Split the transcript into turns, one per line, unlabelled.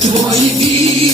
Твої віри.